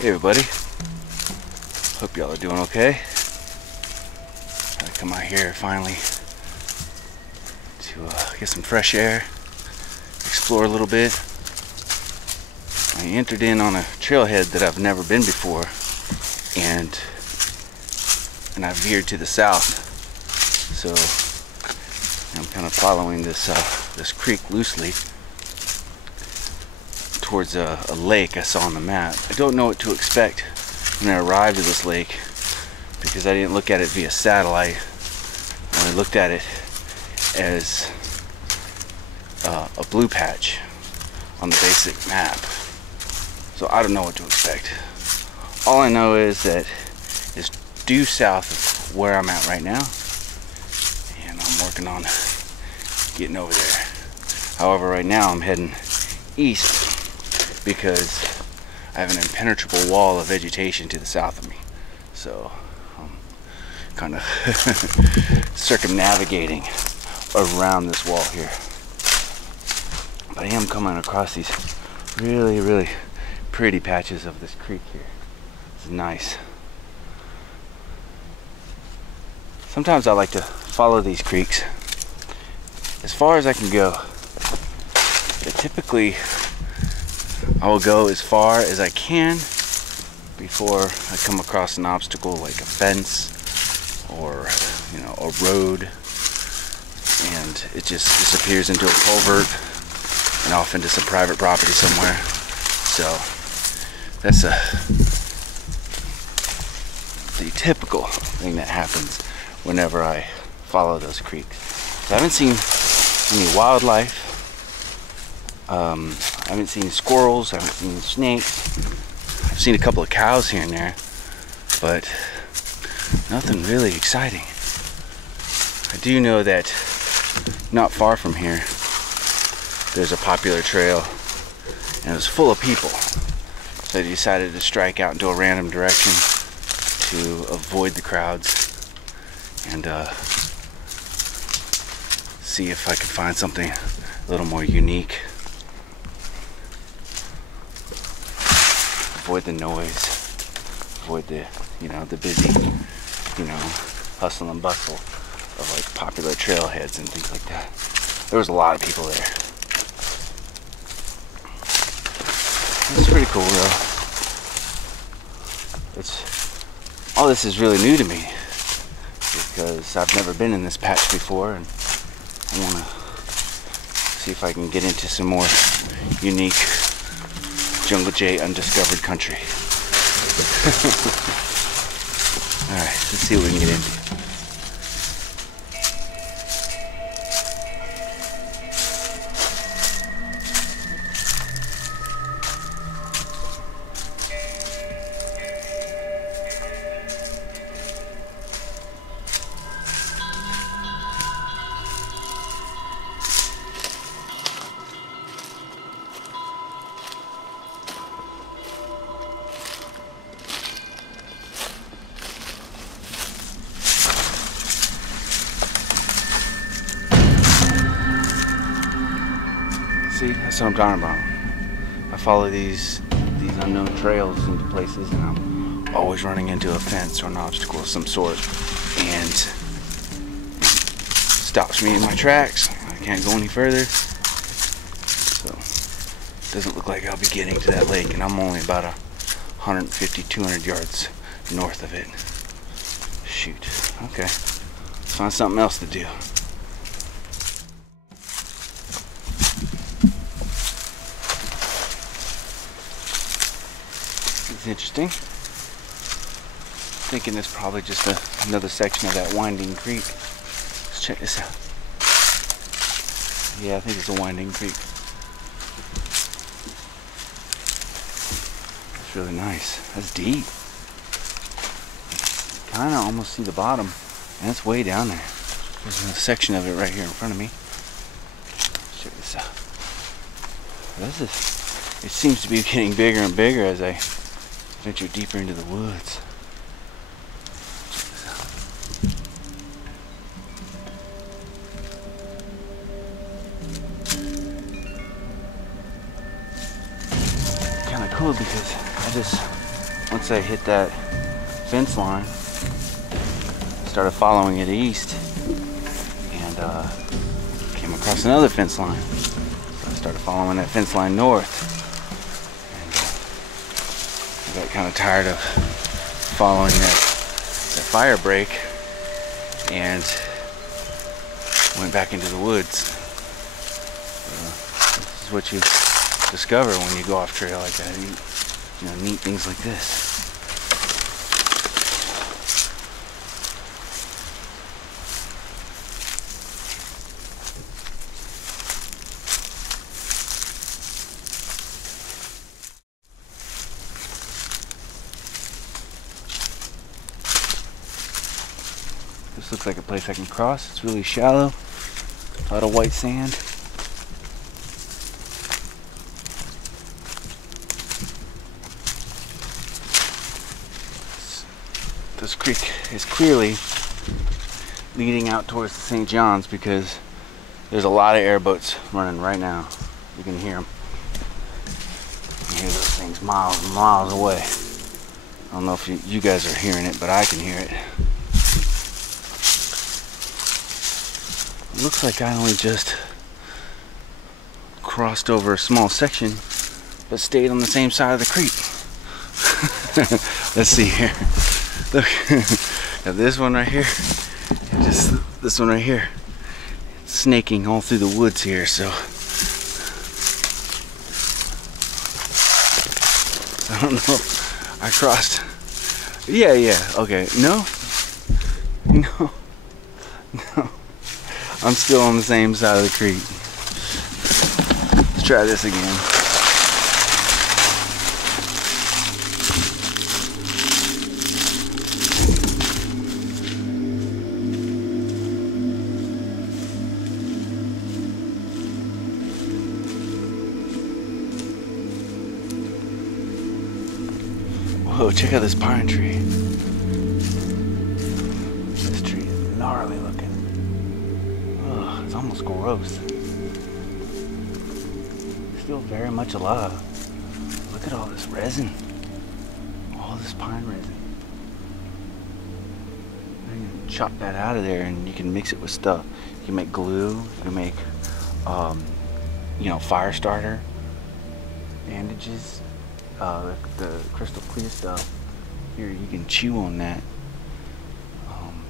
Hey everybody, hope y'all are doing okay. I come out here finally to get some fresh air, explore a little bit. I entered in on a trailhead that I've never been before, and I veered to the south. So I'm kind of following this this creek loosely towards a lake I saw on the map. I don't know what to expect when I arrived at this lake because I didn't look at it via satellite. I looked at it as a blue patch on the basic map. So I don't know what to expect. All I know is that it's due south of where I'm at right now, and I'm working on getting over there. However, right now I'm heading east because I have an impenetrable wall of vegetation to the south of me. So I'm kind of circumnavigating around this wall here. But I am coming across these really pretty patches of this creek here. It's nice. Sometimes I like to follow these creeks as far as I can go. But typically I will go as far as I can before I come across an obstacle like a fence or, you know, a road, and it just disappears into a culvert and off into some private property somewhere. So that's the typical thing that happens whenever I follow those creeks. So I haven't seen any wildlife. I haven't seen squirrels, I haven't seen snakes. I've seen a couple of cows here and there, but nothing really exciting. I do know that not far from here there's a popular trail, and it was full of people. So I decided to strike out into a random direction to avoid the crowds and see if I could find something a little more unique. Avoid the noise, avoid the, you know, the busy, you know, hustle and bustle of like popular trailheads and things like that. There was a lot of people there. It's pretty cool though. All this is really new to me because I've never been in this patch before, and I want to see if I can get into some more unique Jungle Jay undiscovered country. Alright, let's see what we can get into. See, that's what I'm talking about. I follow these unknown trails into places, and I'm always running into a fence or an obstacle of some sort, and stops me in my tracks. I can't go any further. So it doesn't look like I'll be getting to that lake, and I'm only about 150, 200 yards north of it. Shoot. Okay. Let's find something else to do. It's interesting. Thinking it's probably just another section of that winding creek. Let's check this out. Yeah, I think it's a winding creek. That's really nice. That's deep. Kind of almost see the bottom, and it's way down there. There's a section of it right here in front of me. Let's check this out. It seems to be getting bigger and bigger as I venture deeper into the woods. Kind of cool because I just once I hit that fence line, started following it east, and came across another fence line. So I started following that fence line north, and I got kind of tired of following that fire break, and went back into the woods. This is what you discover when you go off trail like that. You know, neat things like this. This looks like a place I can cross. It's really shallow. A lot of white sand. This creek is clearly leading out towards the St. John's because there's a lot of airboats running right now. You can hear them. You can hear those things miles and miles away. I don't know if you guys are hearing it, but I can hear it. It looks like I only just crossed over a small section, but stayed on the same side of the creek. Let's see here. Look, now this one right here, and just this one right here, it's snaking all through the woods here. So I don't know. I crossed. Yeah, okay. No. I'm still on the same side of the creek. Let's try this again. Whoa, check out this pine tree. This tree is gnarly looking. Ugh, it's almost gross. Still very much alive. Look at all this resin. All this pine resin. You can chop that out of there and you can mix it with stuff. You can make glue, you can make fire starter, bandages. The crystal clear stuff here, you can chew on that,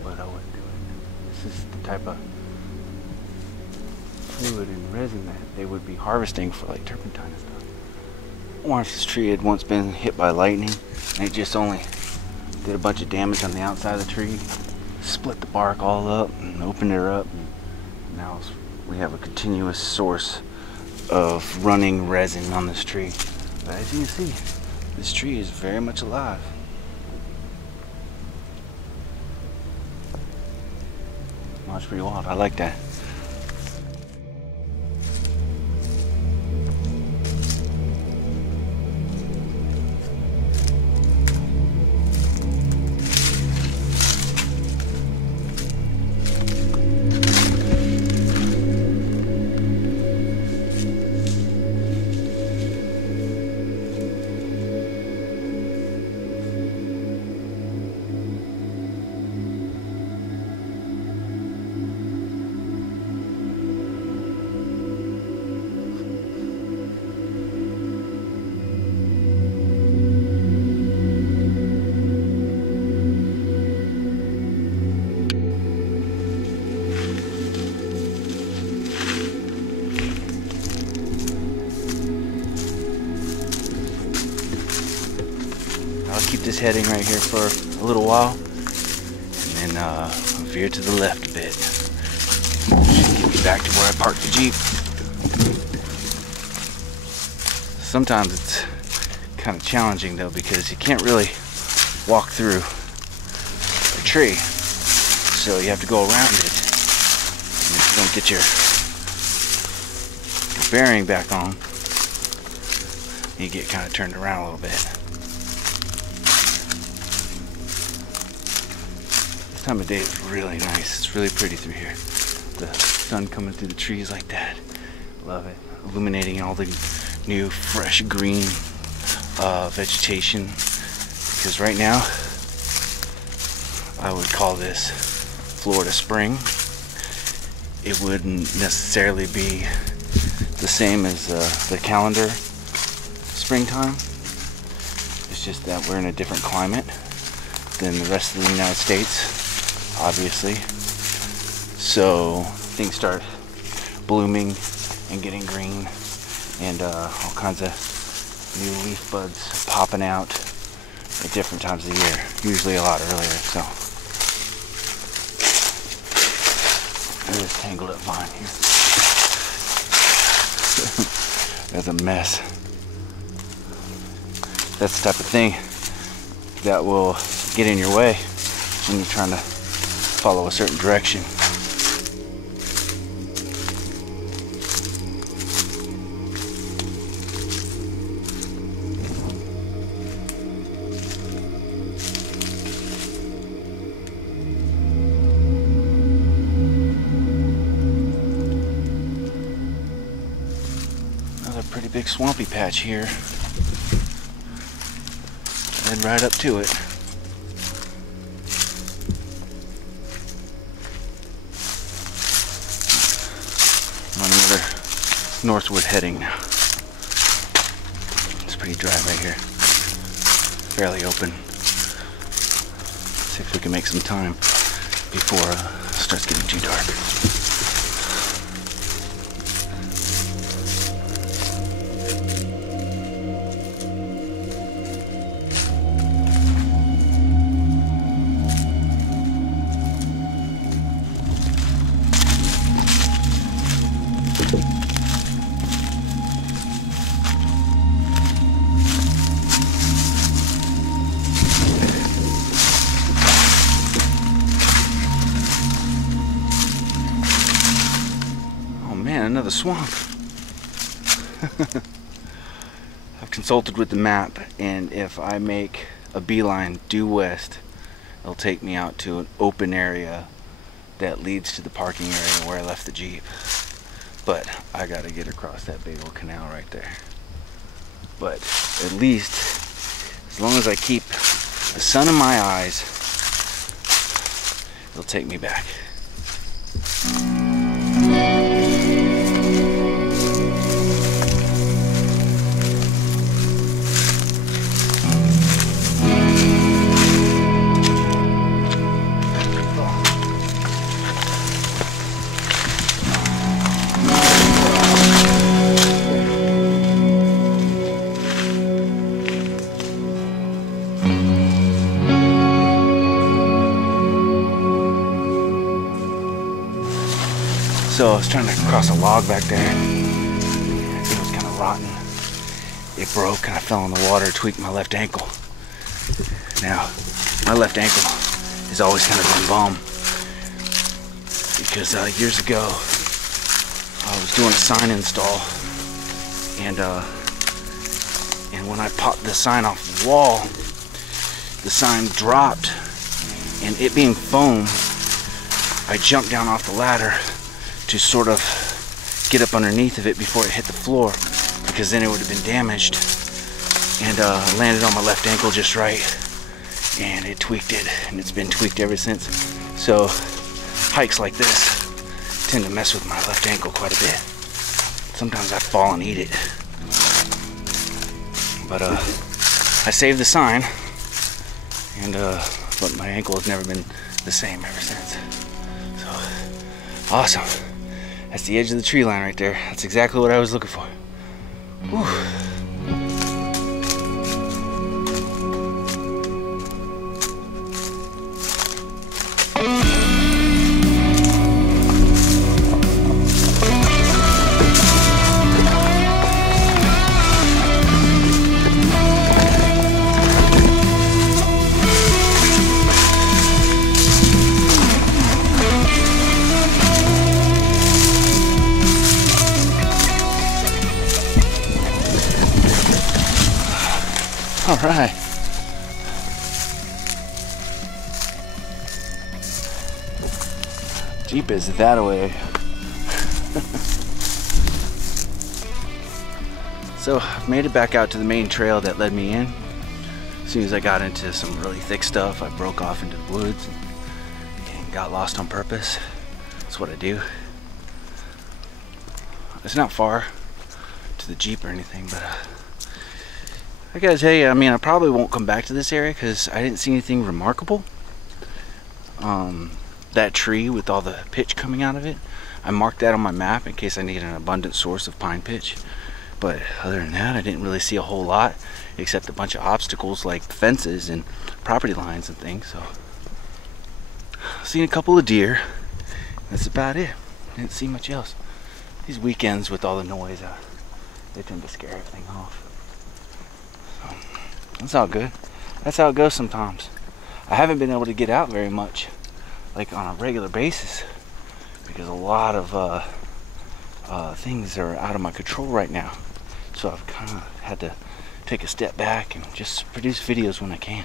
but I wouldn't do it. This is the type of fluid and resin that they would be harvesting for like turpentine and stuff. I wonder if this tree had once been hit by lightning and it just only did a bunch of damage on the outside of the tree, split the bark all up and opened her up, and now we have a continuous source of running resin on this tree. But as you can see, this tree is very much alive. Well, that's pretty wild. I like that. I'll keep this heading right here for a little while, and then veer to the left a bit. Should get me back to where I parked the Jeep. Sometimes it's kind of challenging though, because you can't really walk through a tree, so you have to go around it. And if you don't get your bearing back on, you get kind of turned around a little bit. This time of day is really nice. It's really pretty through here. The sun coming through the trees like that. Love it. Illuminating all the new fresh green vegetation. because right now I would call this Florida spring. It wouldn't necessarily be the same as the calendar springtime. It's just that we're in a different climate than the rest of the United States, obviously. So things start blooming and getting green, and all kinds of new leaf buds popping out at different times of the year, usually a lot earlier. So there's a tangled up vine here. That's a mess. That's the type of thing that will get in your way when you're trying to follow a certain direction. Another pretty big swampy patch here. Head right up to it. I'm on another northward heading now. It's pretty dry right here. Fairly open. See if we can make some time before it starts getting too dark. Man, another swamp. I've consulted with the map, and if I make a beeline due west, it'll take me out to an open area that leads to the parking area where I left the Jeep. But I gotta get across that big old canal right there. But at least, as long as I keep the sun in my eyes, it'll take me back. So I was trying to cross a log back there. It was kind of rotten. It broke and I fell in the water, tweaked my left ankle. Now, my left ankle has always kind of been bum, because years ago I was doing a sign install, and when I popped the sign off the wall, the sign dropped, and it being foam, I jumped down off the ladder to sort of get up underneath of it before it hit the floor, because then it would have been damaged, and landed on my left ankle just right, and it tweaked it, and it's been tweaked ever since. So hikes like this tend to mess with my left ankle quite a bit. Sometimes I fall and eat it, but I saved the sign, and but my ankle has never been the same ever since. So awesome. That's the edge of the tree line right there. That's exactly what I was looking for. Whew. All right. Jeep is that away. So I've made it back out to the main trail that led me in. As soon as I got into some really thick stuff, I broke off into the woods and got lost on purpose. That's what I do. It's not far to the Jeep or anything, but I gotta tell you, I mean, I probably won't come back to this area because I didn't see anything remarkable. That tree with all the pitch coming out of it, I marked that on my map in case I need an abundant source of pine pitch. But other than that, I didn't really see a whole lot except a bunch of obstacles like fences and property lines and things. So I've seen a couple of deer. That's about it. Didn't see much else. These weekends with all the noise, they tend to scare everything off. So that's all good. That's how it goes sometimes. I haven't been able to get out very much, like on a regular basis, because a lot of things are out of my control right now. So I've kind of had to take a step back and just produce videos when I can.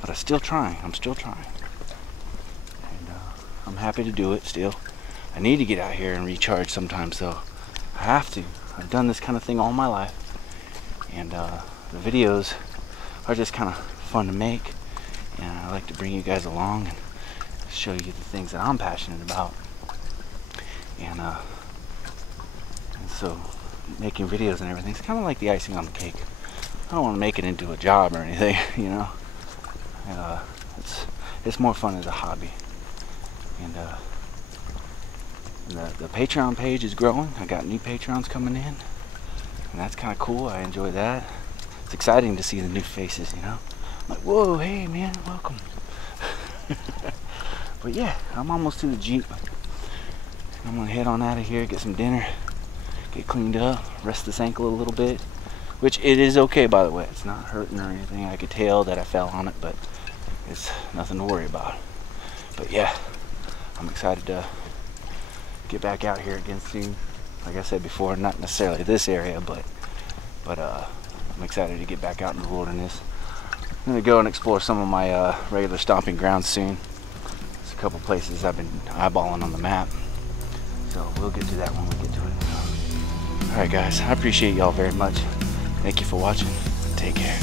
But I'm still trying. And I'm happy to do it still. I need to get out here and recharge sometimes, though. I have to. I've done this kind of thing all my life. And the videos are just kind of fun to make. And I like to bring you guys along and show you the things that I'm passionate about. And so making videos and everything, it's kind of like the icing on the cake. I don't want to make it into a job or anything, you know. And it's more fun as a hobby. And the Patreon page is growing. I got new Patreons coming in, and that's kind of cool. I enjoy that. It's exciting to see the new faces, you know. I'm like, whoa, hey man, welcome. But yeah, I'm almost to the Jeep. I'm gonna head on out of here, get some dinner, get cleaned up, rest this ankle a little bit, which it is okay, by the way. It's not hurting or anything. I could tell that I fell on it, but it's nothing to worry about. But yeah, I'm excited to get back out here again soon. Like I said before, not necessarily this area, but I'm excited to get back out in the wilderness. I'm gonna go and explore some of my regular stomping grounds soon. There's a couple places I've been eyeballing on the map, so we'll get to that when we get to it. All right, guys, I appreciate y'all very much. Thank you for watching. Take care.